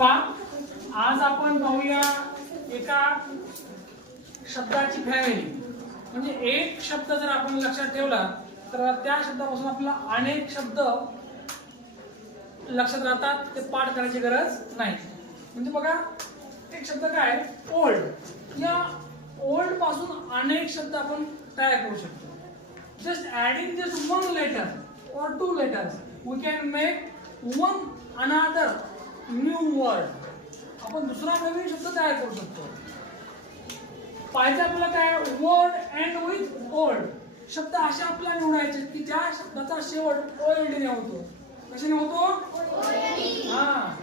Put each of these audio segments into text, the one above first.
आज आपण पाहूया एका शब्दाची फॅमिली. म्हणजे एक शब्द जर आपण लक्षात ठेवला तर त्या शब्दापासून आपल्याला अनेक शब्द लक्षात राहतात, ते पाठ करायची गरज नाही. म्हणजे बघा, एक शब्द काय, ओल्ड. या ओल्ड पासून अनेक शब्द आपण तयार करू शकतो. Just adding just one letter और two letters we can make one another new word. आपण दुसरा नवीन शब्द तयार करू शकतो. पाहिजे आपल्याला काय, वर्ड एंड विथ ओल्ड. शब्द असे आपल्याला निवडायचे की ज्या शब्दाचा शेवट ओल्ड ने होतो. कशाने होतो? हा.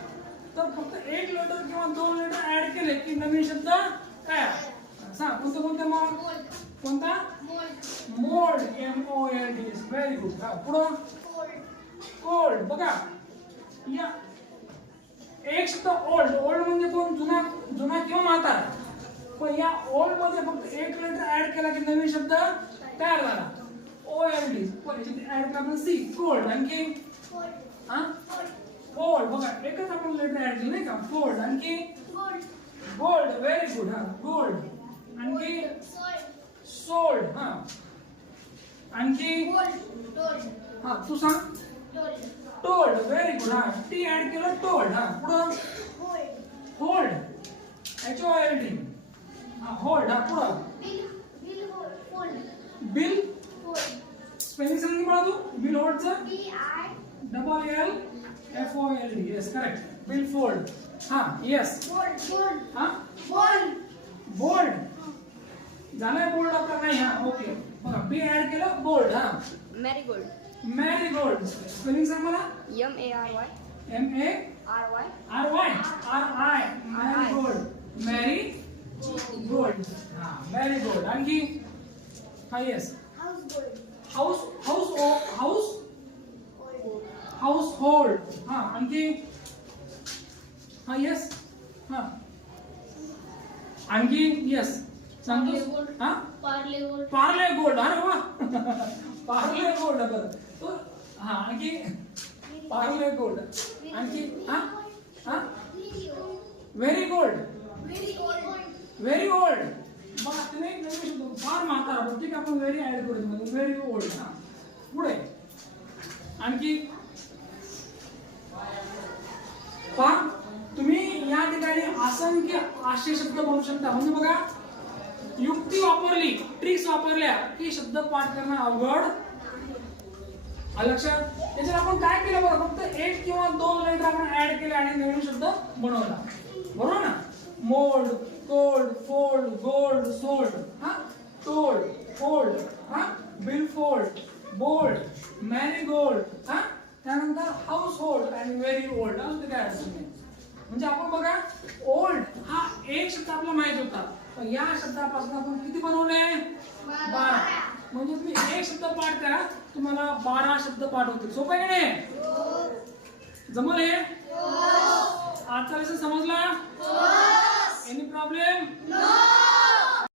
तर फक्त एक लेटर किंवा दोन लेटर ऍड केले की नवीन शब्द काय सांग. कोणता कोणता? मग कोणता? मोल्ड. MOLD. Very good. पुढं कोल्ड. बघा, या एक शब्द ओल्ड. ओल्ड म्हणजे कोण? जुना, जुना किंवा म्हातारा. पण या ओल्ड मध्ये फक्त एक लेटर ऍड केला की नवीन शब्द तयार झाला. OLD. पण ऍड केला आपण सी, कोल्ड. आणखी हा, फोल्ड. बघा, एकच आपण लेटर ऍड केली नाही का, फोल्ड. आणखी गोल्ड. Very good. हा, गोल्ड. आणखी सोल्ड. हा, आणखी हा, तू सांग. टोल्ड. Very good. हा, टी ऍड केलं, टोल्ड. हा, पुढं होल्ड. HOLD. हा, होल्ड. हा, पुढं बिल. स्पेलिंग सांग मला तू. बिल होल्डचं BILLFOLD. Yes, correct. Billfold. हा, येस. हा, बोल्ड. झालंय बोल्ड आपला नाही. हा, ओके. बघा, बी ऍड केलं, बोल्ड. हा, मॅरीगोल्ड. मॅरीगोल्ड. स्पेलिंग सांग मला. MARY. MARY. Marigold. Marigold. हा, मॅरीगोल्ड. आणखी हा, येस. हाऊस. हाऊसहोल्ड. हा, आणखी हा, येस. हा, आणखी येस. सांगतो. हा, पार्ले गोल्ड. अरे वा. पार्ले गोल्ड. बरं. हा, आणखी पार्ले गोल्ड. आणखी हा, हा, व्हेरी गोल्ड. Very old. बघा, तुम्ही नवीन शब्द फार म्हातारा. ठीक आहे, आपण व्हेरी ऍड करू. Very old. हा, पुढे आणखी पहा, तुम्ही या ठिकाणी असंख्य असे शब्द बघू शकता. म्हणजे बघा, युक्ती वापरली, ट्रिक्स वापरल्या की शब्द पाठ करणं अवघड. लक्षात. त्याच्यात आपण काय केलं बघा, फक्त एक किंवा दोन लेटर आपण ऍड केले आणि नवीन शब्द बनवला. बरोबर ना. Mould, cold, fold, gold, sold. हा, टोल्ड, फोल्ड. हा, बिल फोल्ड, बोल्ड, मॅरीगोल्ड. हा, त्यानंतर हाऊस होल्ड आणि व्हेरी ओल्ड. असं काय अडचण नाही. म्हणजे आपण बघा, ओल्ड हा एक शब्द आपल्याला माहित होता, पण या शब्दापासून आपण किती बनवले? 12. म्हणजे तुम्ही एक शब्द पाठ करा, तुम्हाला 12 शब्द पाठ होतील. सोपं आहे का नाही? जमल हे? आजचा लेसन समजला? Any problem?